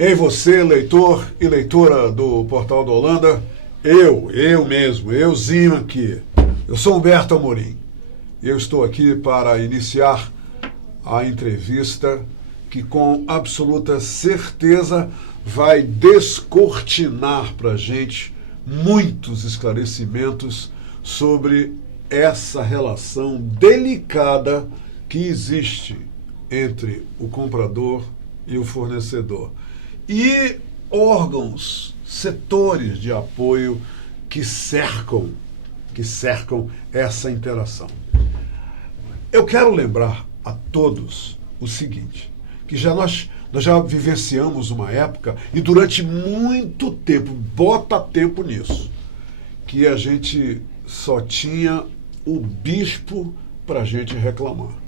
Ei você, leitor e leitora do Portal da Holanda, eu mesmo, euzinho aqui. Eu sou Humberto Amorim e eu estou aqui para iniciar a entrevista que com absoluta certeza vai descortinar para a gente muitos esclarecimentos sobre essa relação delicada que existe entre o comprador e o fornecedor. E órgãos, setores de apoio que cercam essa interação. Eu quero lembrar a todos o seguinte, que nós já vivenciamos uma época, e durante muito tempo, bota tempo nisso, que a gente só tinha o bispo para a gente reclamar.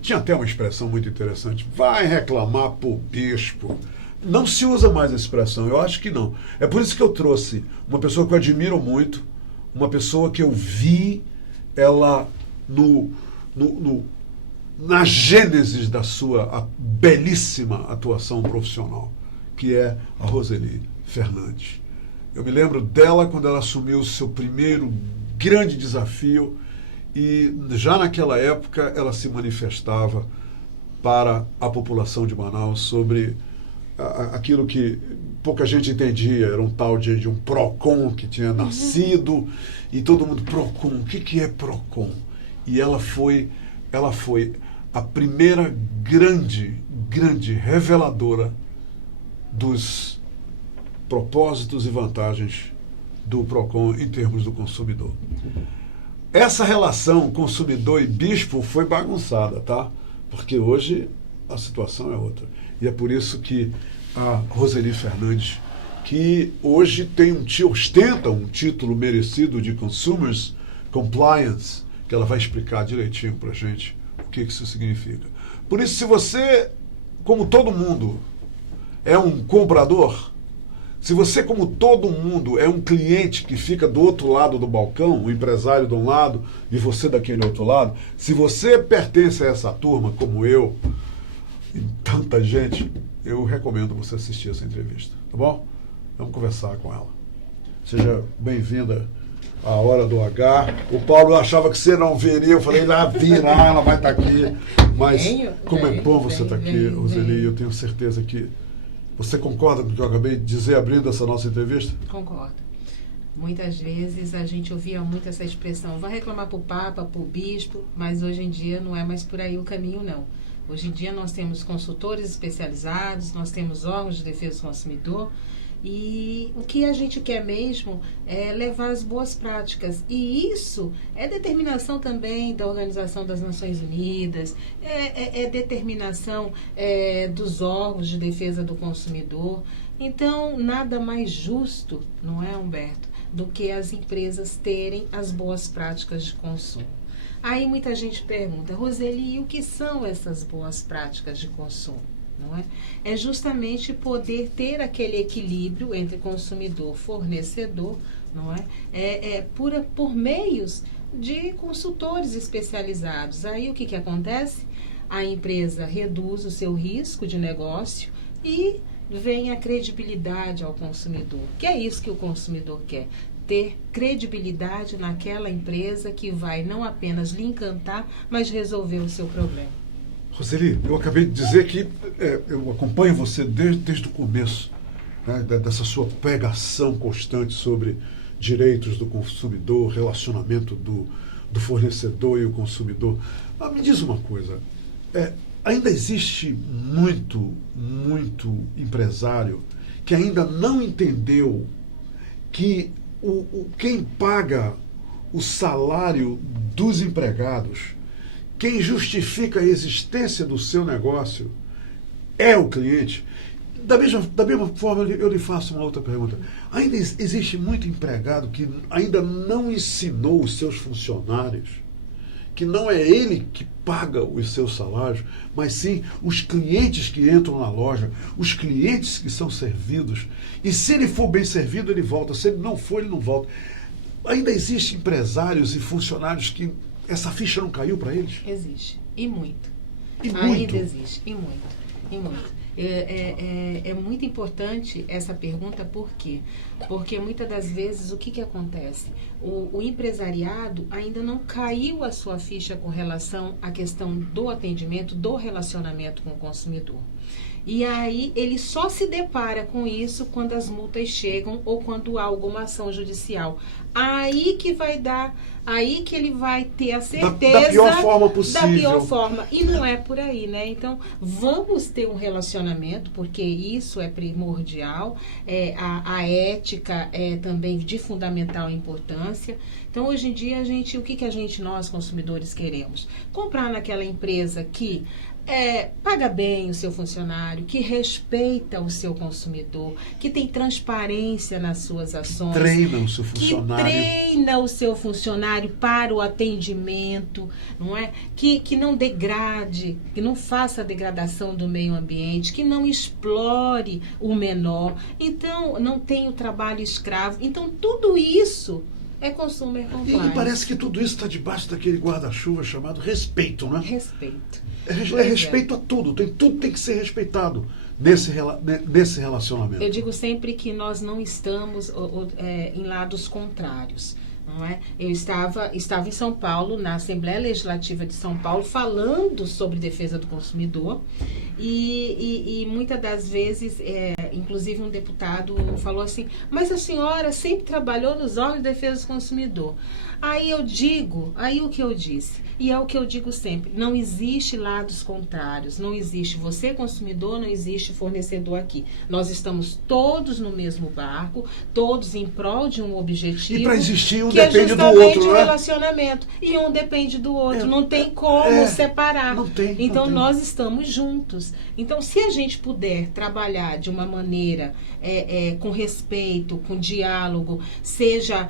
Tinha até uma expressão muito interessante, vai reclamar pro bispo. Não se usa mais a expressão, eu acho que não. É por isso que eu trouxe uma pessoa que eu admiro muito, uma pessoa que eu vi ela na gênese da sua belíssima atuação profissional, que é a Roseli Fernandes. Eu me lembro dela quando ela assumiu o seu primeiro grande desafio e já naquela época ela se manifestava para a população de Manaus sobre aquilo que pouca gente entendia, era um tal de um PROCON que tinha nascido e todo mundo, PROCON, o que é PROCON? E ela foi a primeira grande reveladora dos propósitos e vantagens do PROCON em termos do consumidor. Essa relação consumidor e bispo foi bagunçada, tá? Porque hoje a situação é outra. E é por isso que a Roseli Fernandes, que hoje ostenta um título merecido de Consumers Compliance, que ela vai explicar direitinho pra gente o que isso significa. Por isso, se você, como todo mundo, é um comprador, se você, como todo mundo, é um cliente que fica do outro lado do balcão, o empresário de um lado e você daquele outro lado, se você pertence a essa turma, como eu, e tanta gente, eu recomendo você assistir essa entrevista, tá bom? Vamos conversar com ela. Seja bem-vinda à Hora do H. O Paulo achava que você não veria, eu falei, ela virá, ela vai estar aqui. Mas como é bom você estar aqui, Roseli, eu tenho certeza que você concorda com o que eu acabei de dizer abrindo essa nossa entrevista? Concordo. Muitas vezes a gente ouvia muito essa expressão, vai reclamar para o Papa, para o Bispo, mas hoje em dia não é mais por aí o caminho, não. Hoje em dia nós temos consultores especializados, nós temos órgãos de defesa do consumidor e o que a gente quer mesmo é levar as boas práticas. E isso é determinação também da Organização das Nações Unidas, é determinação dos órgãos de defesa do consumidor. Então, nada mais justo, não é, Humberto, do que as empresas terem as boas práticas de consumo. Aí muita gente pergunta, Roseli, o que são essas boas práticas de consumo? Não é? É justamente poder ter aquele equilíbrio entre consumidor e fornecedor, não é? Por meios de consultores especializados. Aí o que acontece? A empresa reduz o seu risco de negócio e vem a credibilidade ao consumidor. Que é isso que o consumidor quer. Ter credibilidade naquela empresa que vai não apenas lhe encantar, mas resolver o seu problema. Roseli, eu acabei de dizer que eu acompanho você desde o começo, né, dessa sua pregação constante sobre direitos do consumidor, relacionamento do fornecedor e o consumidor. Mas me diz uma coisa, ainda existe muito empresário que ainda não entendeu que quem paga o salário dos empregados, quem justifica a existência do seu negócio é o cliente. Da mesma forma, eu lhe faço uma outra pergunta. Ainda existe muito empregado que ainda não ensinou os seus funcionários que não é ele que paga os seus salários, mas sim os clientes que entram na loja, os clientes que são servidos. E se ele for bem servido, ele volta. Se ele não for, ele não volta. Ainda existem empresários e funcionários que essa ficha não caiu para eles? Existe. E muito. E muito. Ainda existe. E muito. E muito. É muito importante essa pergunta, por quê? Porque muitas das vezes o que acontece? O empresariado ainda não caiu a sua ficha com relação à questão do atendimento, do relacionamento com o consumidor. E aí ele só se depara com isso quando as multas chegam ou quando há alguma ação judicial. Aí que ele vai ter a certeza da pior forma possível. Da pior forma. E não é por aí, né? Então, vamos ter um relacionamento, porque isso é primordial. A ética é também de fundamental importância. Então, hoje em dia, o que nós, consumidores, queremos? Comprar naquela empresa que paga bem o seu funcionário, que respeita o seu consumidor, que tem transparência nas suas ações. Treina o seu funcionário. Que treina o seu funcionário para o atendimento, não é? Que não degrade, que não faça degradação do meio ambiente, que não explore o menor. Então, não tem o trabalho escravo. Então, tudo isso é consumer compliance. E parece que tudo isso está debaixo daquele guarda-chuva chamado respeito, né? Respeito. Respeito a tudo. Tudo tem que ser respeitado nesse relacionamento. Eu digo sempre que nós não estamos em lados contrários. Não é? Eu estava em São Paulo, na Assembleia Legislativa de São Paulo, falando sobre defesa do consumidor e muitas das vezes, inclusive um deputado falou assim, mas a senhora sempre trabalhou nos órgãos de defesa do consumidor. Aí o que eu disse, e é o que eu digo sempre, não existe lados contrários, não existe você consumidor, não existe fornecedor aqui. Nós estamos todos no mesmo barco, todos em prol de um objetivo. E para existir um que depende do outro, é justamente o né? relacionamento. E um depende do outro, não tem como separar. Não tem, então não tem. nós estamos juntos. Então, se a gente puder trabalhar de uma maneira com respeito, com diálogo, seja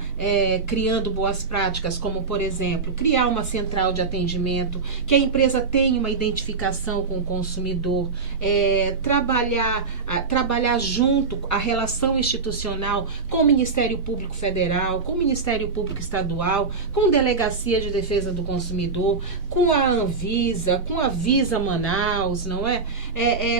criando boas práticas, como, por exemplo, criar uma central de atendimento, que a empresa tenha uma identificação com o consumidor, trabalhar junto a relação institucional com o Ministério Público Federal, com o Ministério Público Estadual, com Delegacia de Defesa do Consumidor, com a Anvisa, com a Visa Manaus, não é?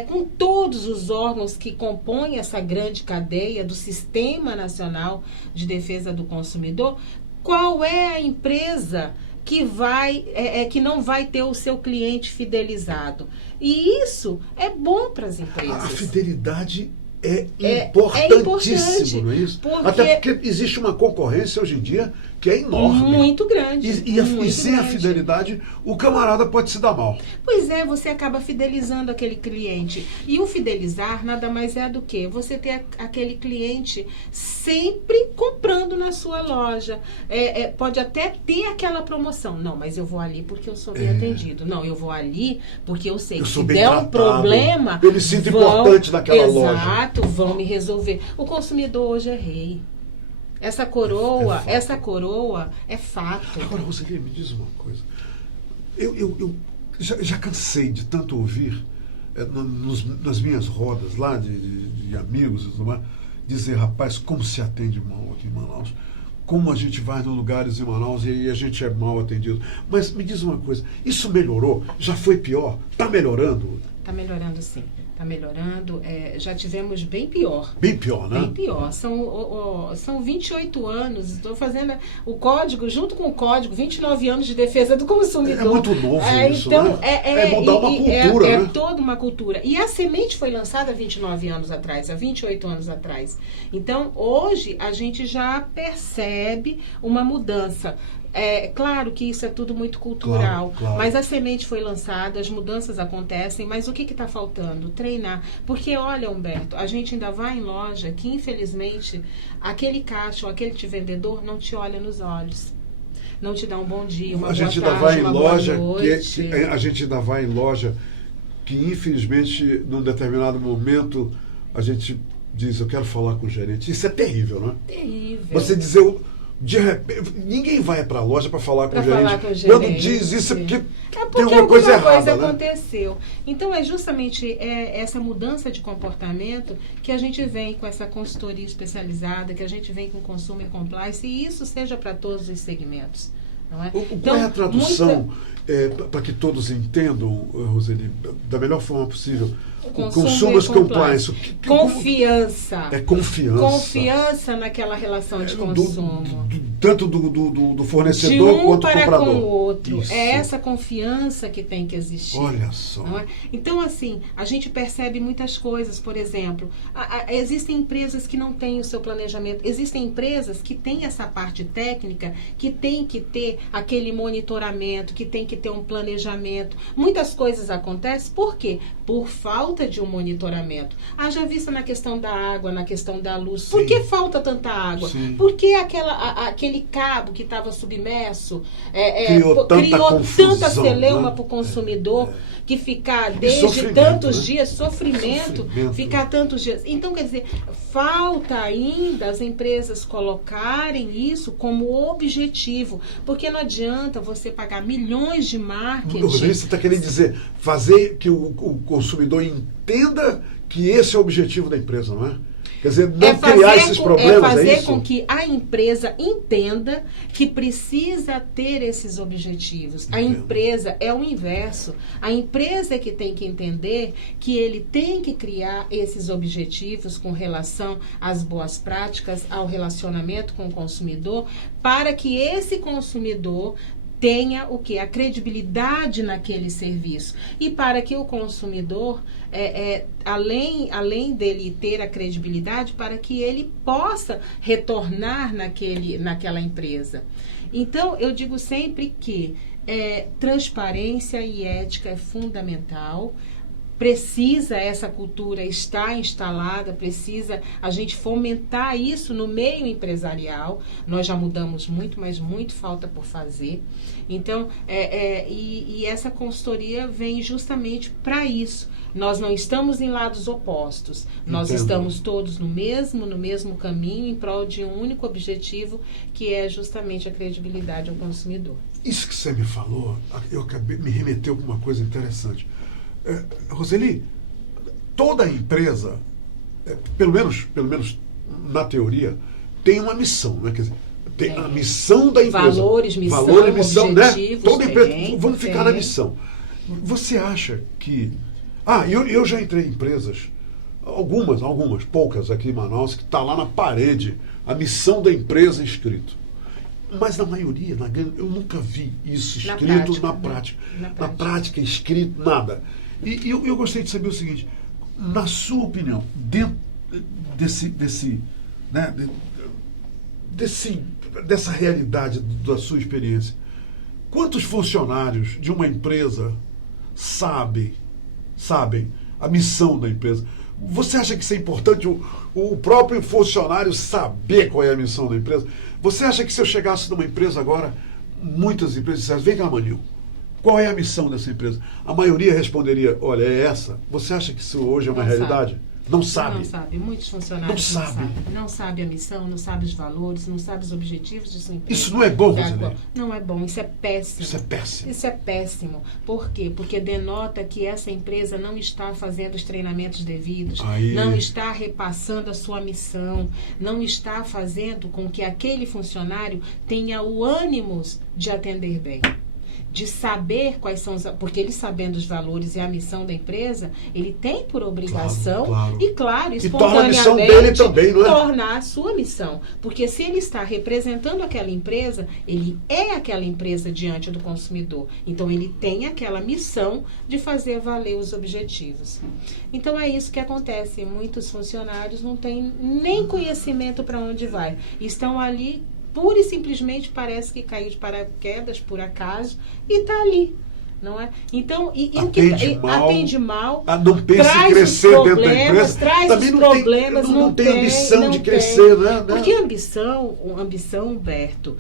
Com todos os órgãos que compõem essa grande cadeia do Sistema Nacional de Defesa do Consumidor. Qual é a empresa que não vai ter o seu cliente fidelizado? E isso é bom para as empresas. A fidelidade é importantíssimo, não é isso? Até porque existe uma concorrência hoje em dia que é enorme. Muito grande. E sem a fidelidade, o camarada pode se dar mal. Pois é, você acaba fidelizando aquele cliente. E o fidelizar nada mais é do que você ter aquele cliente sempre comprando na sua loja. Pode até ter aquela promoção. Não, mas eu vou ali porque eu sou bem atendido. Não, eu vou ali porque eu sei que se der um problema... Eu me sinto importante naquela loja. Exato, vão me resolver. O consumidor hoje é rei. Essa coroa é fato. Agora, Roseli, me diz uma coisa. Eu já cansei de tanto ouvir nas minhas rodas lá de amigos e tudo mais, dizer, rapaz, como se atende mal aqui em Manaus. Como a gente vai nos lugares em Manaus e a gente é mal atendido. Mas me diz uma coisa, isso melhorou? Já foi pior? Está melhorando? Está melhorando, sim. Está melhorando. Já tivemos bem pior. Bem pior, né? Bem pior. São 28 anos. Estou fazendo o código, junto com o código, 29 anos de defesa do consumidor. É muito novo isso, então, né? É mudar uma cultura, né? É toda uma cultura. E a semente foi lançada há 29 anos atrás, há 28 anos atrás. Então, hoje, a gente já percebe uma mudança. Claro que isso é tudo muito cultural, claro. Mas a semente foi lançada, as mudanças acontecem, mas o que está faltando? Treinar. Porque, olha, Humberto, a gente ainda vai em loja que, infelizmente, aquele caixa ou aquele vendedor não te olha nos olhos. Não te dá um bom dia, uma boa tarde, uma boa noite. A gente ainda vai em loja que, infelizmente, num determinado momento, a gente diz, eu quero falar com o gerente. Isso é terrível, não é? Terrível. Você dizer... De repente, ninguém vai para a loja para falar com o gerente. Quando diz isso porque tem alguma coisa errada, né? Aconteceu. Então, é justamente essa mudança de comportamento que a gente vem com essa consultoria especializada, que a gente vem com Consumer Compliance, e isso seja para todos os segmentos. Não é? Qual é a tradução, para que todos entendam, Roseli, da melhor forma possível? Consumers Compliance. Confiança. É confiança. Confiança naquela relação de consumo. Tanto do fornecedor quanto do comprador. Com o outro. Isso. É essa confiança que tem que existir. Olha só. Não é? Então, assim, a gente percebe muitas coisas. Por exemplo, existem empresas que não têm o seu planejamento. Existem empresas que têm essa parte técnica, que tem que ter aquele monitoramento, que tem que ter um planejamento. Muitas coisas acontecem. Por quê? Por falta de um monitoramento. Haja vista na questão da água, na questão da luz. Sim. Por que falta tanta água? Sim. Por que aquele cabo que estava submerso criou tanta celeuma né? para o consumidor, que ficar desde tantos dias, sofrimento, ficar tantos dias. Então, quer dizer, falta ainda as empresas colocarem isso como objetivo, porque não adianta você pagar milhões de marketing. Você está querendo dizer, fazer que o consumidor entenda que esse é o objetivo da empresa, não é? Quer dizer, não criar esses problemas, fazer isso? com que a empresa entenda que precisa ter esses objetivos. Entendo. A empresa é o inverso. A empresa é que tem que entender que ele tem que criar esses objetivos com relação às boas práticas, ao relacionamento com o consumidor, para que esse consumidor tenha o que? A credibilidade naquele serviço. E para que o consumidor, além dele ter a credibilidade, para que ele possa retornar naquela empresa. Então, eu digo sempre que transparência e ética é fundamental. Precisa essa cultura estar instalada, precisa a gente fomentar isso no meio empresarial. Nós já mudamos muito, mas muito falta por fazer. Então, e essa consultoria vem justamente para isso. Nós não estamos em lados opostos. Nós estamos todos no mesmo caminho, em prol de um único objetivo, que é justamente a credibilidade ao consumidor. Isso que você me falou, me remeteu para uma coisa interessante. Roseli, toda empresa, pelo menos na teoria, tem uma missão, né? Quer dizer, tem a missão da empresa. Valores, missão, objetivos. Né? Toda empresa, vamos ficar na missão. Você acha que... eu já entrei em empresas, algumas, poucas aqui em Manaus, que está lá na parede, a missão da empresa escrito. Mas na maioria, eu nunca vi isso escrito na prática. Na prática, escrito, nada. E eu gostaria de saber o seguinte, na sua opinião, dentro dessa realidade da sua experiência, quantos funcionários de uma empresa sabem a missão da empresa? Você acha que isso é importante, o próprio funcionário saber qual é a missão da empresa? Você acha que se eu chegasse numa empresa agora, muitas empresas dissessem, vem cá, Manil, qual é a missão dessa empresa? A maioria responderia, olha, é essa. Você acha que isso hoje é uma realidade? Não sabe. Não sabe. Muitos funcionários não sabem a missão, não sabem os valores, não sabem os objetivos de sua empresa. Isso não é bom, Roseli? Não é bom, isso é péssimo. Isso é péssimo. Isso é péssimo. Por quê? Porque denota que essa empresa não está fazendo os treinamentos devidos, não está repassando a sua missão, não está fazendo com que aquele funcionário tenha o ânimo de atender bem. De saber quais são porque ele sabendo os valores e a missão da empresa, ele tem por obrigação espontaneamente torna a missão dele também, não é? Tornar a sua missão, porque se ele está representando aquela empresa, ele é aquela empresa diante do consumidor, então ele tem aquela missão de fazer valer os objetivos. Então é isso que acontece, muitos funcionários não têm nem conhecimento para onde vai, estão ali pura e simplesmente parece que caiu de paraquedas por acaso e está ali, não é? Então, atende mal, não pensa em crescer dentro da empresa, traz também os problemas, não tem ambição de crescer, né? Porque ambição, Humberto,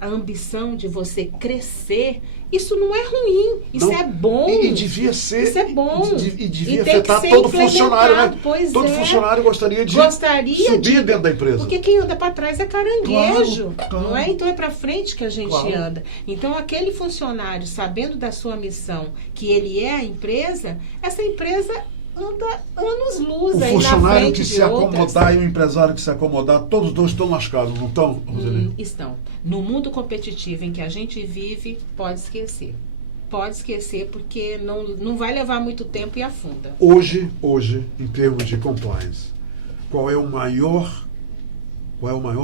a ambição de você crescer, isso não é ruim, isso é bom. E devia ser. Isso é bom. E devia afetar todo funcionário, né? Todo funcionário gostaria de subir dentro da empresa. Porque quem anda para trás é caranguejo, não é? Então é para frente que a gente anda. Então aquele funcionário, sabendo da sua missão, que ele é a empresa, essa empresa anda anos-luz O aí na funcionário frente que de se outras. acomodar e o empresário que se acomodar, todos dois estão lascados, não estão, Roseli? Estão. No mundo competitivo em que a gente vive, pode esquecer. Pode esquecer, porque não vai levar muito tempo e afunda. Hoje, em termos de compliance, qual é o maior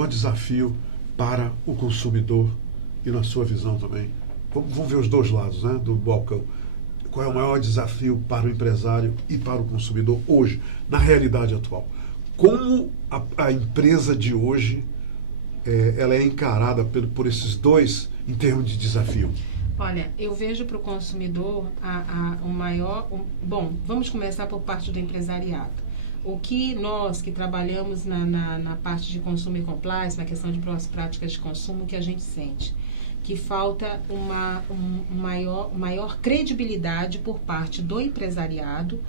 desafio para o consumidor e na sua visão também? Vamos ver os dois lados, né, do balcão. Qual é o maior desafio para o empresário e para o consumidor hoje, na realidade atual? Como a empresa de hoje ela é encarada por esses dois em termos de desafio? Olha, eu vejo para o consumidor o maior... Bom, vamos começar por parte do empresariado. O que nós que trabalhamos na parte de consumo e compliance, na questão de boas práticas de consumo, que a gente sente? Que falta maior credibilidade por parte do empresariado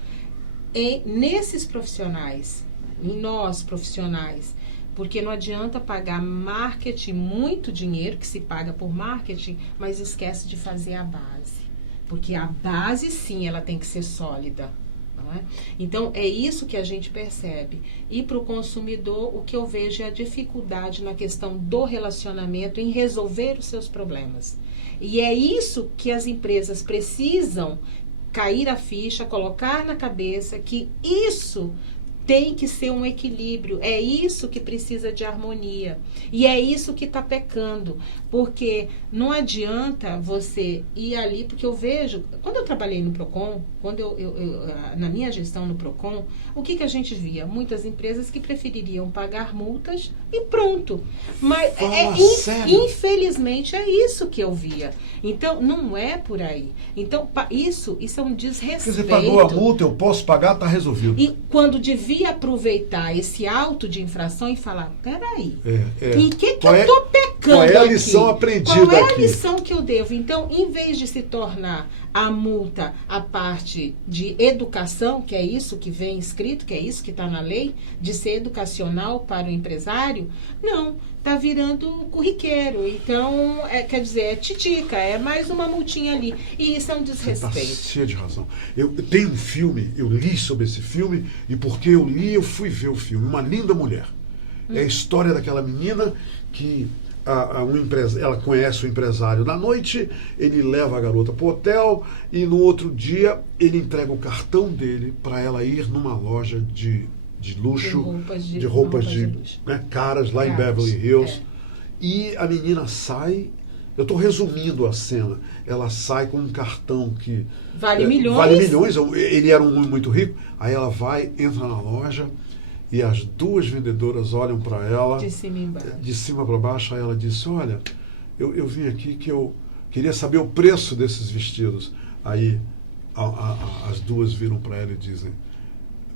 nesses profissionais, em nós profissionais. Porque não adianta pagar marketing, muito dinheiro que se paga por marketing, mas esquece de fazer a base. Porque a base, sim, ela tem que ser sólida. Não é? Então, é isso que a gente percebe. E para o consumidor, o que eu vejo é a dificuldade na questão do relacionamento em resolver os seus problemas. E é isso que as empresas precisam cair a ficha, colocar na cabeça que isso tem que ser um equilíbrio, é isso que precisa de harmonia. E é isso que está pecando, porque não adianta você ir ali, porque eu vejo, quando eu trabalhei no PROCON, quando na minha gestão no PROCON, o que a gente via? Muitas empresas que prefeririam pagar multas e pronto. Mas infelizmente é isso que eu via. Então, não é por aí. Então, isso é um desrespeito. Você pagou a multa, eu posso pagar, está resolvido. E quando devia aproveitar esse auto de infração e falar, peraí, em que eu estou pecando qual é a aqui? lição aprendida Qual é a aqui? lição que eu devo? Então, em vez de se tornar a multa a parte de educação, que é isso que vem escrito, que é isso que está na lei, de ser educacional para o empresário, não, está virando corriqueiro. Então, quer dizer, é titica, é mais uma multinha ali. E isso é um desrespeito. Você está cheio de razão. Eu tenho um filme, eu li sobre esse filme, e porque eu li, eu fui ver o filme. Uma Linda Mulher. É a história daquela menina que ela conhece o empresário na noite, ele leva a garota para o hotel e no outro dia ele entrega o cartão dele para ela ir numa loja de luxo, de roupas de luxo, né, caras lá em Beverly Hills. E a menina sai, eu estou resumindo a cena, ela sai com um cartão que vale milhões. Vale milhões, ele era um muito rico, aí ela vai, entra na loja e as duas vendedoras olham para ela de cima para baixo, aí ela disse, olha, eu vim aqui que eu queria saber o preço desses vestidos. Aí as duas viram para ela e dizem,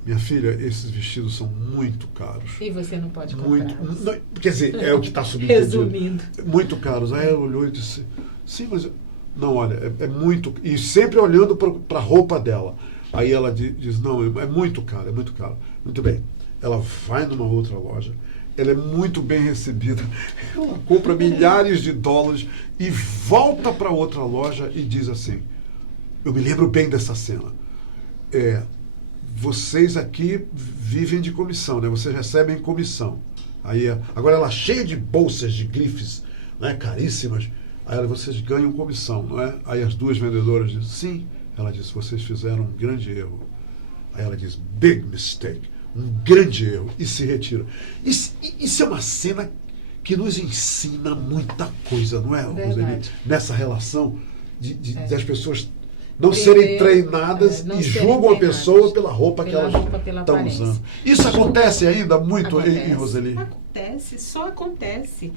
minha filha, esses vestidos são muito caros. E você não pode comprar. Quer dizer, é o que está subentendido. Resumindo. Muito caros. Aí ela olhou e disse, sim, mas... Não, olha, é muito... E sempre olhando para a roupa dela. Aí ela diz, não, é muito caro, é muito caro. Muito bem. Ela vai numa outra loja, ela é muito bem recebida, ela compra milhares de dólares e volta para outra loja e diz assim, eu me lembro bem dessa cena, vocês aqui vivem de comissão, né? Vocês recebem comissão. Aí, agora ela cheia de bolsas, de grifes, né, caríssimas, aí vocês ganham comissão, não é? Aí as duas vendedoras dizem, sim. Ela disse, vocês fizeram um grande erro. Aí ela diz, big mistake. Um grande erro, e se retira. Isso é uma cena que nos ensina muita coisa, não é, Roseli? Nessa relação das pessoas não serem treinadas e julgam a pessoa pela roupa que elas estão usando. Isso acontece ainda muito em Roseli? Acontece, só acontece.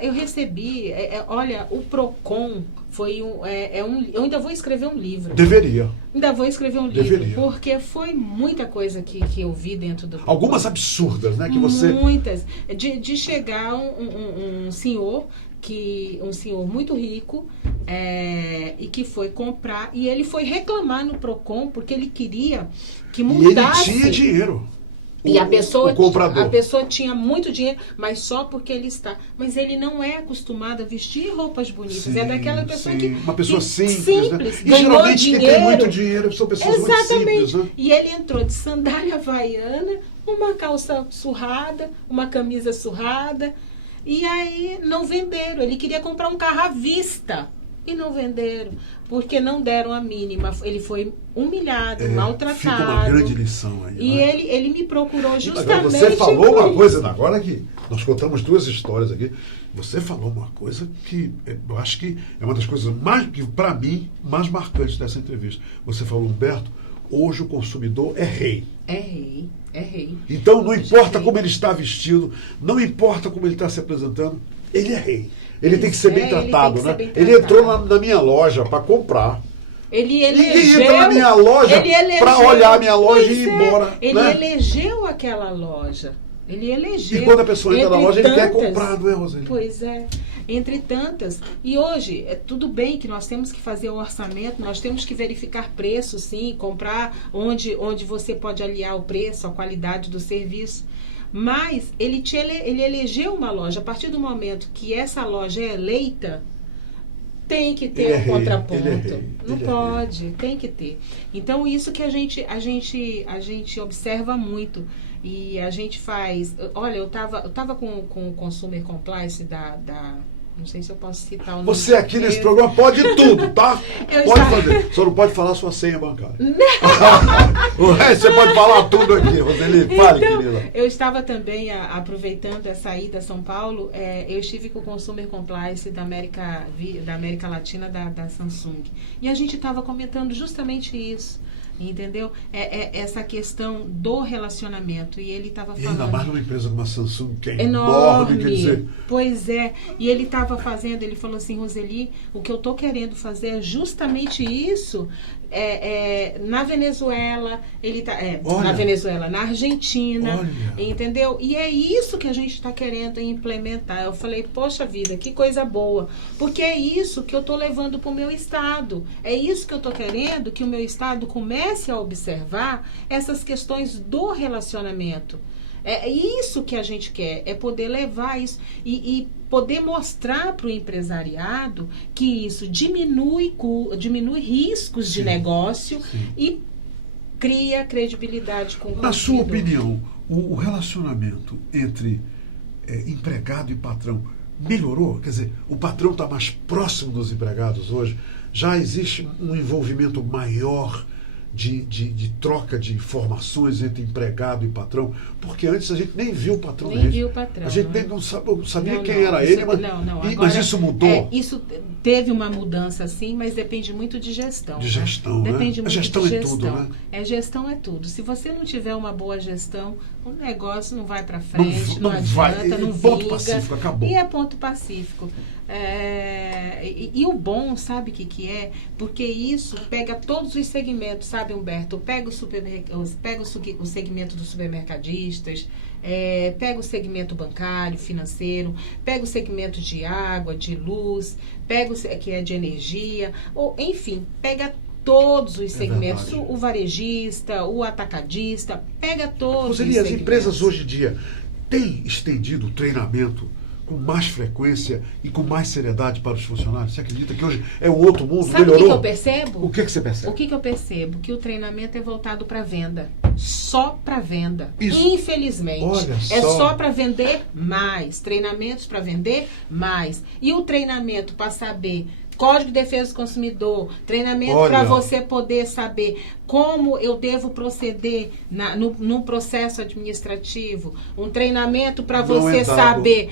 Eu recebi, olha, o PROCON foi eu ainda vou escrever um livro. Deveria. Ainda vou escrever um livro, Deveria. porque foi muita coisa que eu vi dentro do PROCON. Algumas absurdas, né? Que você... Muitas. De chegar um senhor, um senhor muito rico, e que foi comprar, e ele foi reclamar no PROCON, porque ele queria que mudasse. E ele tinha dinheiro. E a pessoa comprador. Tinha muito dinheiro, mas só porque ele está. Mas ele não é acostumado a vestir roupas bonitas. Sim, é daquela pessoa que. Uma pessoa simples, né? E ganhou geralmente dinheiro. quem tem muito dinheiro são pessoas Exatamente. muito simples, né? E ele entrou de sandália havaiana, uma calça surrada, uma camisa surrada. E aí não venderam. Ele queria comprar um carro à vista. E não venderam, porque não deram a mínima. Ele foi humilhado, maltratado. Fica uma grande lição aí. E né? ele me procurou justamente. Agora, você falou uma coisa, agora que nós contamos duas histórias aqui, você falou uma coisa que eu acho que é uma das coisas mais, que para mim, mais marcantes dessa entrevista. Você falou, Humberto, hoje o consumidor é rei. É rei, é rei. Então não importa como ele está vestido, não importa como ele está se apresentando, ele é rei. Ele tem que ser bem tratado, né? Ele entrou na minha loja para comprar. Ninguém entra na minha loja para olhar a minha loja e ir embora. Ele elegeu aquela loja. Ele elegeu. E quando a pessoa entra na loja, ele quer comprar, não é, Roseli? Pois é. Entre tantas. E hoje, tudo bem que nós temos que fazer o orçamento, nós temos que verificar preço, sim, comprar onde você pode aliar o preço, a qualidade do serviço. Mas ele elegeu uma loja. A partir do momento que essa loja é eleita, tem que ter um contraponto. Não pode, tem que ter. Então, isso que a gente observa muito. E a gente faz... Olha, eu tava com o Consumer Compliance da não sei se eu posso citar o nome. Você aqui nesse programa pode tudo, tá? Fazer. Só não pode falar sua senha bancária. O resto você pode falar tudo aqui, Roseli. Fale, então, querida. Eu estava também, aproveitando essa ida a São Paulo, eu estive com o Consumer Compliance da América Latina, da Samsung. E a gente estava comentando justamente isso. Entendeu? Essa questão do relacionamento. E ele estava falando... ainda mais numa empresa como a Samsung, que é enorme, quer dizer... Pois é. E ele estava ele falou assim, Roseli, o que eu estou querendo fazer é justamente isso. Na Venezuela, na Venezuela, na Argentina, entendeu? E é isso que a gente está querendo implementar. Eu falei, poxa vida, que coisa boa, porque é isso que eu estou levando para o meu estado, é isso que eu estou querendo que o meu estado comece a observar essas questões do relacionamento. É isso que a gente quer, é poder levar isso e poder mostrar para o empresariado que isso diminui riscos de negócio e cria credibilidade com o consumidor. Na sua opinião, o relacionamento entre empregado e patrão melhorou? Quer dizer, o patrão está mais próximo dos empregados hoje? Já existe um envolvimento maior de troca de informações entre empregado e patrão, porque antes a gente nem viu o patrão. A gente nem não sabia quem era ele, mas isso mudou. Isso teve uma mudança, sim, mas depende muito de gestão. De gestão, né? Depende muito de gestão. Tudo, né? Gestão é tudo. Se você não tiver uma boa gestão, o negócio não vai para frente, não adianta, não vinga. Ponto pacífico, acabou. E é ponto pacífico. E o bom, sabe o que é? Porque isso pega todos os segmentos, sabe, Humberto? Pega o segmento dos supermercadistas, pega o segmento bancário, financeiro, pega o segmento de água, de luz, pega que é de energia, ou enfim, pega todos os segmentos, o varejista, o atacadista, pega todos os segmentos. As empresas hoje em dia têm estendido o treinamento com mais frequência e com mais seriedade para os funcionários? Você acredita que hoje é um outro mundo? Sabe melhorou? O que eu percebo? O que você percebe? O que eu percebo? Que o treinamento é voltado para venda. Só para venda. Isso. Infelizmente. Olha é só para vender mais. Treinamentos para vender mais. E o treinamento para saber... Código de Defesa do Consumidor, treinamento para você poder saber como eu devo proceder no processo administrativo, um treinamento para você saber,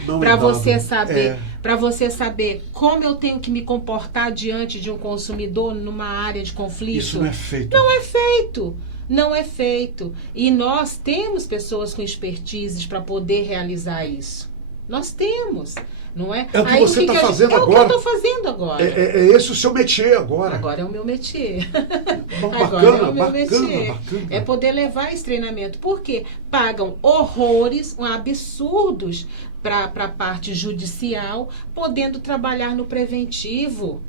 para você saber como eu tenho que me comportar diante de um consumidor numa área de conflito. Isso não é feito. Não é feito. Não é feito. E nós temos pessoas com expertises para poder realizar isso. Nós temos. Não é? É o que você está fazendo agora. É o que eu estou fazendo agora. É esse o seu métier agora. Agora é o meu métier. Agora é o meu métier. Bacana. É poder levar esse treinamento. Porque pagam horrores, absurdos para a parte judicial, podendo trabalhar no preventivo.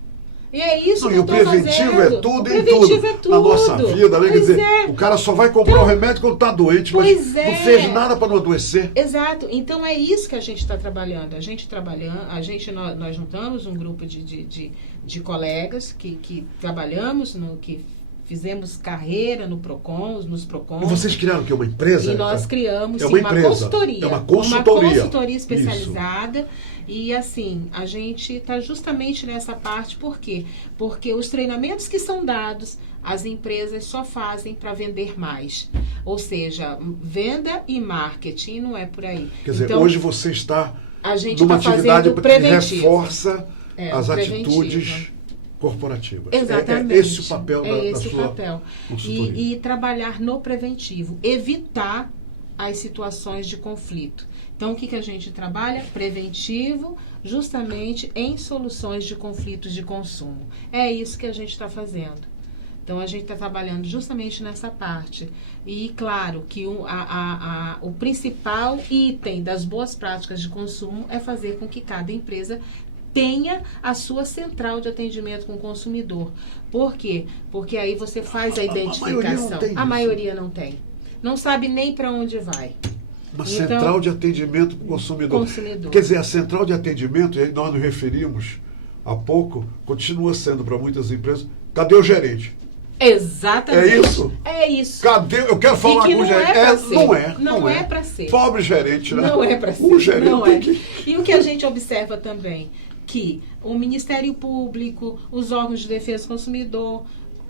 E é isso que eu o estou preventivo fazendo. é tudo O em preventivo tudo. é tudo. Na nossa vida, né? Quer Pois dizer, é. o cara só vai comprar o remédio quando está doente, mas Pois é. não fez nada para não adoecer. Exato. Então é isso que a gente está trabalhando. Nós juntamos um grupo de colegas que trabalhamos, que fizemos carreira no Procon, nos Procons. E vocês criaram o quê? Uma empresa? E nós criamos uma empresa. Consultoria. É uma consultoria. Uma consultoria especializada. Isso. E assim, a gente está justamente nessa parte, por quê? Porque os treinamentos que são dados, as empresas só fazem para vender mais. Ou seja, venda e marketing, não é por aí. Quer dizer, então, hoje você está fazendo numa atividade que preventivo. reforça as atitudes corporativas. Exatamente. É esse o papel da sua papel. consultoria. E trabalhar no preventivo, evitar as situações de conflito. Então, o que a gente trabalha? Preventivo, justamente em soluções de conflitos de consumo. É isso que a gente está fazendo. Então, a gente está trabalhando justamente nessa parte. E, claro, que o principal item das boas práticas de consumo é fazer com que cada empresa tenha a sua central de atendimento com o consumidor. Por quê? Porque aí você faz a identificação. A maioria não tem. Não sabe nem para onde vai. Uma central de atendimento para o consumidor. Quer dizer, a central de atendimento, e nós nos referimos há pouco, continua sendo para muitas empresas, cadê o gerente? Exatamente. É isso? É isso. Cadê? Eu quero falar com o gerente. Não é para ser. Pobre gerente, né? Não é para ser. O gerente não é. Que... E o que a gente observa também, que o Ministério Público, os órgãos de defesa do consumidor,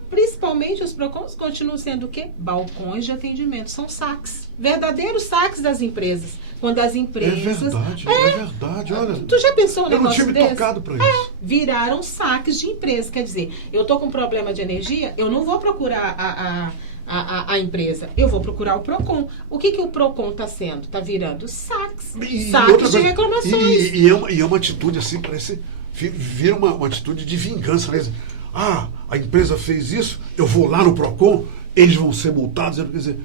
principalmente os PROCONs, continuam sendo o quê? Balcões de atendimento. São saques. Verdadeiros saques das empresas. Quando as empresas... É verdade. Olha, tu já pensou um negócio desse? Eu não tinha me tocado para isso. Viraram saques de empresas. Quer dizer, eu estou com um problema de energia, eu não vou procurar a empresa. Eu vou procurar o PROCON. O que o PROCON está sendo? Está virando saques. Saques de reclamações. E é uma atitude assim, parece... Vira uma atitude de vingança. Né? A empresa fez isso, eu vou lá no PROCON, eles vão ser multados. Quer dizer,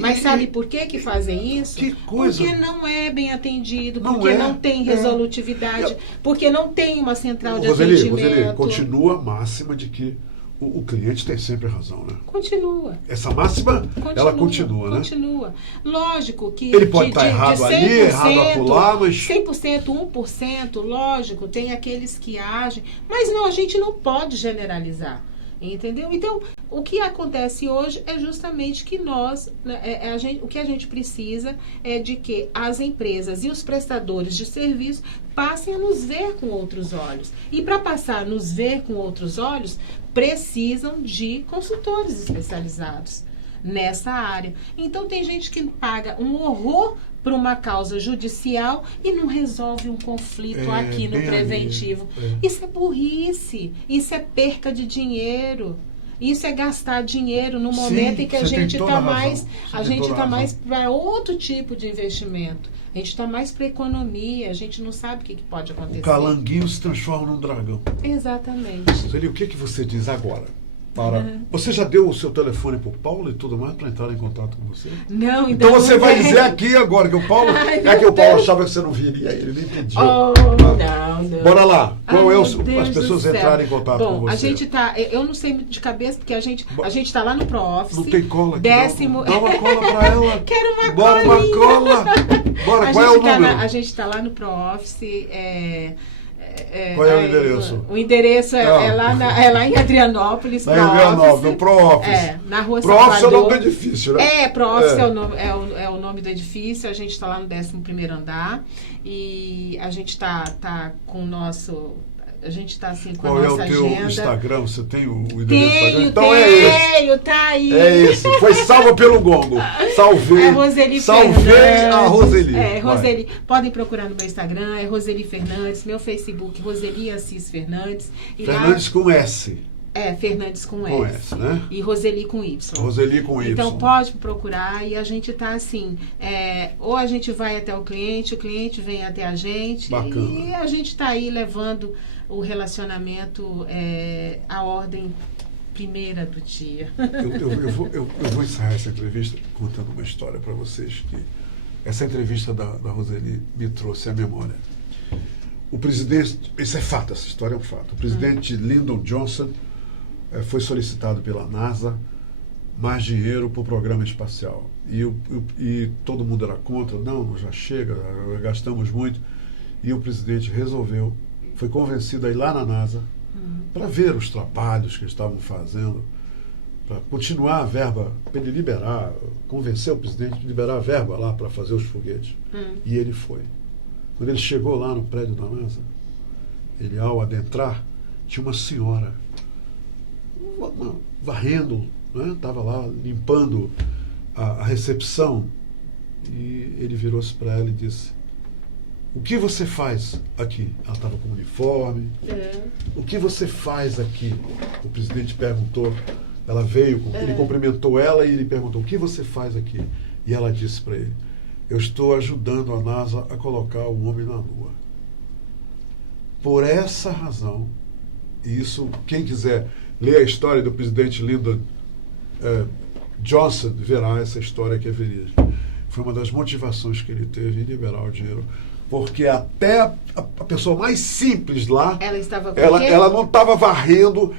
mas sabe por que fazem isso? Que coisa. Porque não é bem atendido, porque não tem resolutividade, porque não tem uma central de atendimento. Roseli, continua a máxima de que o cliente tem sempre razão, né? Continua. Essa máxima, ela continua, né? Continua. Lógico que... Ele pode estar errado ali, errado acolá, mas... 100%, 1%, lógico, tem aqueles que agem, mas não, a gente não pode generalizar. Entendeu? Então, o que acontece hoje é justamente que o que a gente precisa é de que as empresas e os prestadores de serviço passem a nos ver com outros olhos. E para passar a nos ver com outros olhos, precisam de consultores especializados nessa área. Então, tem gente que paga um horror para uma causa judicial e não resolve um conflito aqui no preventivo. Isso é burrice, isso é perca de dinheiro, isso é gastar dinheiro no momento em que a gente está mais para outro tipo de investimento. A gente está mais para economia, a gente não sabe o que pode acontecer. O calanguinho se transforma num dragão. Exatamente. Roseli, o que você diz agora? Você já deu o seu telefone para o Paulo e tudo mais para entrar em contato com você? Não, então você vai dizer aqui agora que o Paulo... o Paulo achava que você não viria, ele nem pediu. Não. Bora lá. Qual é as pessoas entrarem em contato com você? A gente tá... Eu não sei muito de cabeça, porque a gente tá lá no ProOffice. Não tem cola aqui, décimo... Dá uma cola para ela. Quero uma Bora, colinha. uma cola. Bora, qual é o número? A gente tá lá no ProOffice, qual é o endereço? O endereço é lá em Adrianópolis. No ProOffice. Na rua ProOffice é o nome do edifício, né? ProOffice é o nome do edifício. A gente está lá no 11º andar. E a gente tá com o nosso... A gente está assim com a nossa agenda. Qual é o teu Instagram? Você tem o endereço do Instagram? Então é esse. Tá aí. É esse. Foi salva pelo gongo. Salvei. Salvei a Roseli. Roseli. Podem procurar no meu Instagram. É Roseli Fernandes. Meu Facebook, Roseli Assis Fernandes. E Fernandes com S. Fernandes com S. Com S, né? E Roseli com Y. Roseli com Y. Então pode procurar e a gente tá assim, ou a gente vai até o cliente vem até a gente. Bacana. E a gente tá aí levando o relacionamento à ordem primeira do dia. Eu vou encerrar essa entrevista contando uma história para vocês que essa entrevista da Roseli me trouxe à memória. o presidente, isso é fato, essa história é um fato. O presidente Lyndon Johnson foi solicitado pela NASA mais dinheiro para o programa espacial. E todo mundo era contra, não, já chega, gastamos muito. E o presidente resolveu, foi convencido a ir lá na NASA para ver os trabalhos que estavam fazendo, para continuar a verba, para ele liberar, convencer o presidente de liberar a verba lá para fazer os foguetes. E ele foi. Quando ele chegou lá no prédio da NASA, ele, ao adentrar, tinha uma senhora varrendo, né? Estava lá limpando a recepção, e ele virou-se para ela e disse: o que você faz aqui? Ela estava com uniforme. O que você faz aqui? O presidente perguntou. Ela veio, ele cumprimentou ela e ele perguntou: o que você faz aqui? E ela disse para ele: eu estou ajudando a NASA a colocar o homem na Lua. Por essa razão, e isso, quem quiser ler a história do presidente Lyndon Johnson, verá essa história que é verídica. Foi uma das motivações que ele teve em liberar o dinheiro. Porque até a pessoa mais simples lá, ela não estava varrendo,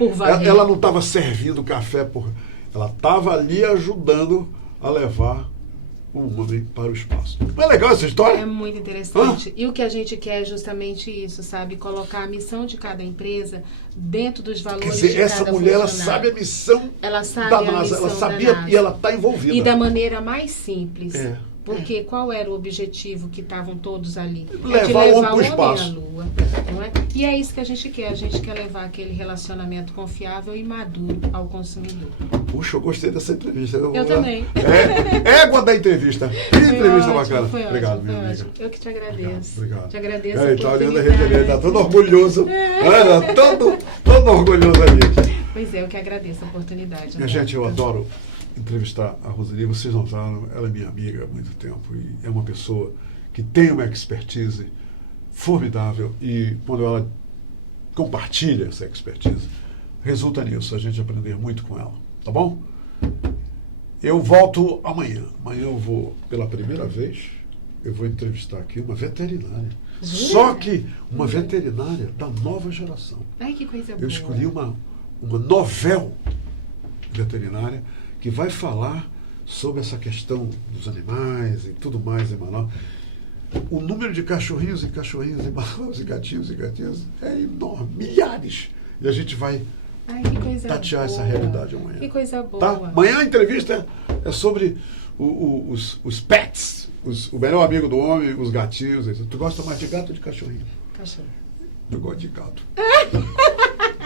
ela não estava servindo café, ela estava ali ajudando a levar um homem para o espaço. Não é legal essa história? É muito interessante. E o que a gente quer é justamente isso, sabe? Colocar a missão de cada empresa dentro dos valores de cada funcionário. Essa mulher, ela sabe a missão da NASA, ela sabia e ela está envolvida. E da maneira mais simples. Porque qual era o objetivo que estavam todos ali? Levar o homem para o espaço. À Lua, não é? E é isso que a gente quer. A gente quer levar aquele relacionamento confiável e maduro ao consumidor. Puxa, eu gostei dessa entrevista. Eu também. Égua da entrevista. Que entrevista bacana. Foi obrigado, ótimo, minha amiga. Eu que te agradeço. Obrigado. Te agradeço. Está olhando a Rede ali, está todo orgulhoso. Todo orgulhoso ali. Pois é, eu que agradeço a oportunidade. Minha gente, eu adoro entrevistar a Roseli. Vocês não sabem, ela é minha amiga há muito tempo e é uma pessoa que tem uma expertise formidável, e quando ela compartilha essa expertise, resulta nisso, a gente aprender muito com ela, tá bom? Eu volto amanhã. Amanhã eu vou, pela primeira vez, eu vou entrevistar aqui uma veterinária. Só que uma veterinária da nova geração. Ai, que coisa boa. Eu escolhi uma novel veterinária que vai falar sobre essa questão dos animais e tudo mais em Manaus. O número de cachorrinhos e cachorrinhas em Manaus, e gatinhos é enorme, milhares. E a gente vai tatear essa realidade amanhã. Que coisa boa. Tá? Amanhã a entrevista é sobre os pets, o melhor amigo do homem, os gatinhos. Tu gosta mais de gato ou de cachorrinho? Cachorro. Eu gosto de gato.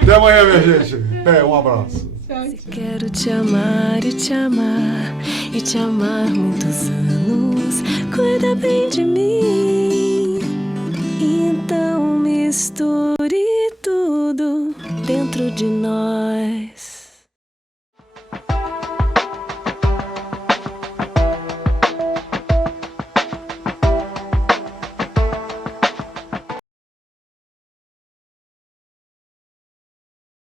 Até amanhã, minha gente. Um abraço. Quero te amar e te amar e te amar muitos anos. Cuida bem de mim. Então misture tudo dentro de nós.